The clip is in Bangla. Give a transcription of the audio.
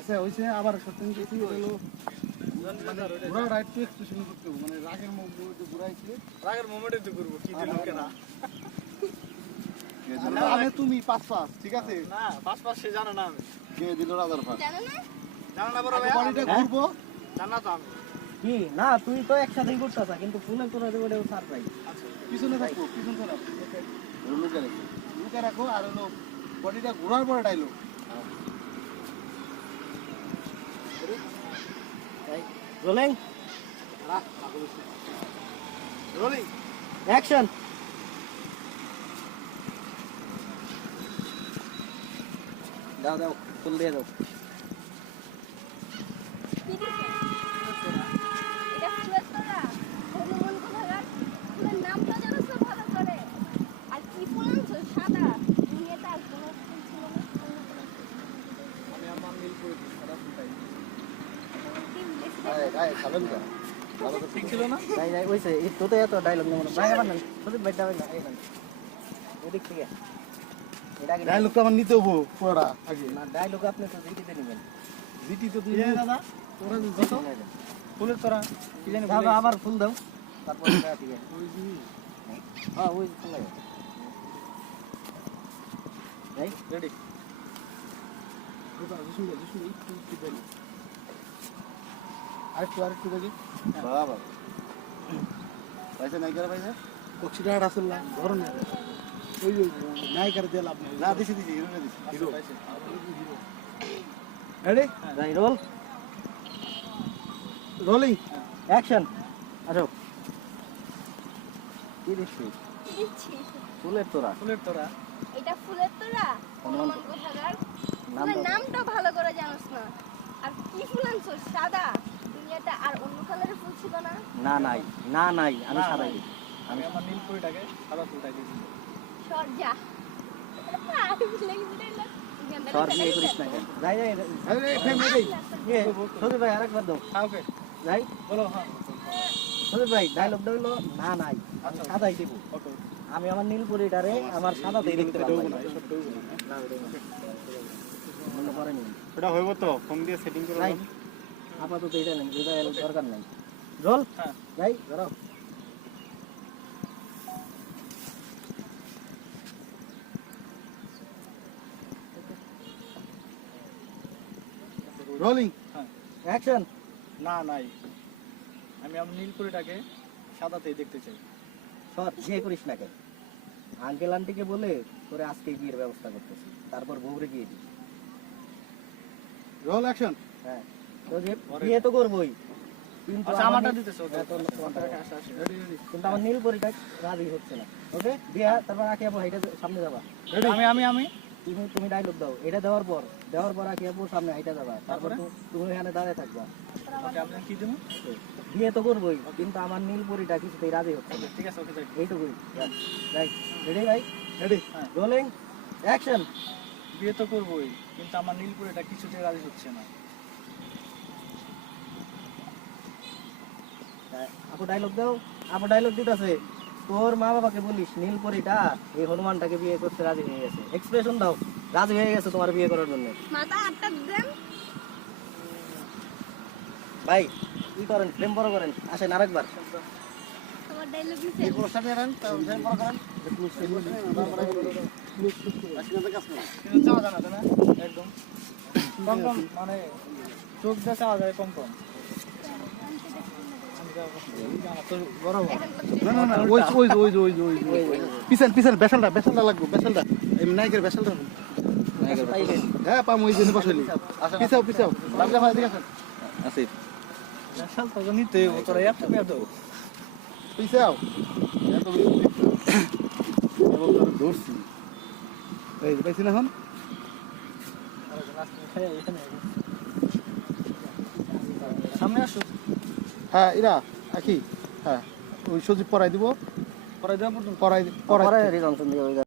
আচ্ছা হইছে আবার সত্যি দেখি হলো মানে পুরো রাইট টু এক্সপ্রেশন করতে হবে মানে রাগের মোমেন্টে ঘুরাইছে রাগের মোমেন্টে তো করব কি দিল কেনা আমি তুমি পাঁচ পাঁচ ঠিক আছে না পাঁচ পাঁচ সে জানো না আমি কে দিল রাজার পাঁচ জানো না বড় ভাই বডিটা ঘুরবো জানা তো আমি কি না তুই তো একসাথেই করছস কিন্তু ফুলে তোরা দেবো ওটা সারপ্রাইজ আচ্ছা পিছনে রাখো পিছনে রাখো লুকে রাখো আর হলো বডিটা ঘোরার পরে ডাইলগ রোলিং রোলিং অ্যাকশন দাও দাও ফুল দিয়ে দাও ঠিক ছিল না ওইছে তোতে এত ডায়লগ নেই মনে ভাই আবার না সত্যি বাইটা ভাই না এদিক থেকে ডায়লগটা আমার নিতে হবো পুরোটা আগে না ডায়লগ আপনি তো জিটিতে নেবেন জিটি তো তুই দাদা তোরা জিটি ফুলের তোরা কি জানি দাও আবার ফুল দাও তারপর এটা ঠিক আছে ওই জি হ্যাঁ ওই ফুল লাগে রাইট রেডি শুনুন একটু দেন আরেকটু দেখি বাবা পয়সা নাই করে পয়সা বক্সিটা আসল না ধরো না ওই নাই করে দিলাম আপনি না দিছি হিরো না দিছি hero ready right role rolling action আসো কি দিচ্ছিস ফুলের তোরা এটা ফুলের তোরা হনুমান কোথাকার নামটা ভালো করে জানোস না আর কি ফুল আনছস সাদা দুনিয়াতে আর অন্য কালারের ফুল ছিল না নাই আমি সাদাই আমি আমার নীল ফুলটাকে সাদা ফুলটাই দিয়েছি সরজা সর বিয়ে করিস না যাই আরে ফ্যামিলি সজীব ভাই আরেকবার দাও ওকে যাই বলো হ্যাঁ সজীব ভাই ডায়লগটা হলো নাই আমি সাদাই দেব ওকে আমি আমার নীল পরিটারে আমার সাদাতেই দেখতে পাবো না মনে করেন এটা হইব তো ফোন দিয়ে সেটিং করে নাই আপাতত এটা নেই যেটা দরকার নাই রোল হ্যাঁ যাই ধরো রোলিং হ্যাঁ অ্যাকশন না নাই আমি আমার নীল পরিটাকে সাদাতেই দেখতে চাই সর বিয়ে করিস না কেন আঙ্কেল আন্টিকে বলে তোরে আজকে বিয়ের ব্যবস্থা করতেছি তারপর বউরে গিয়ে দিই রোল অ্যাকশন হ্যাঁ তো যে বিয়ে তো করবই কিন্তু আচ্ছা আমারটা দিতেছো কিন্তু আমার নীল পরিটা রাজি হচ্ছে না ওকে বিয়া তারপর আকি আপু হাইটা সামনে যাবা আমি তুমি ডায়লগ দাও এটা দেওয়ার পর আকি আপু সামনে হাইটা যাবা তারপর তুমি এখানে দাঁড়িয়ে থাকবা ওকে আপনি কি দেবো বিয়ে তো করবই কিন্তু আমার নীল পরিটা কিছুতেই রাজি হচ্ছে না ঠিক আছে ওকে এইটুকুই রাইট রেডি ভাই রেডি হ্যাঁ রোলিং অ্যাকশন বিয়ে তো করবোই কিন্তু আমার নীল পরিটা কিছুতেই রাজি হচ্ছে না আপু ডায়লগ দাও আপু ডায়লগ দিতেছে তোর মা বাবাকে বলিস নীল পরিটা এই হনুমানটাকে বিয়ে করতে রাজি হয়ে গেছে এক্সপ্রেশন দাও রাজি হয়ে গেছে তোমার বিয়ে করার জন্য মাথা আটটা দেন ভাই কি করেন ফ্রেম বড় করেন আসেন আরেকবার তোমার ডায়লগ দিছে এই কোর্সটা নেন তাও ফ্রেম বড় করেন কিন্তু চাওয়া জানা না একদম কম মানে চোখ দিয়ে চাওয়া যায় কম না পিছন বেসালটা লাগবে বেসালটা এমনি নাইকের বেসালটা হ্যাঁ পাম ওই জন্য বসলি পিছাও লাগলে ভাই ঠিক আছে আসি বেসাল তো নিতে তোরা একটা পেয়ে দাও পিছাও এত এবং তোর ধরছি এই যে পাইছি না এখন সামনে আসো হ্যাঁ এরা আকি হ্যাঁ ওই সজীব পড়াই দিব পরে দেওয়া পর্যন্ত পড়াই পরে রিজার্ভ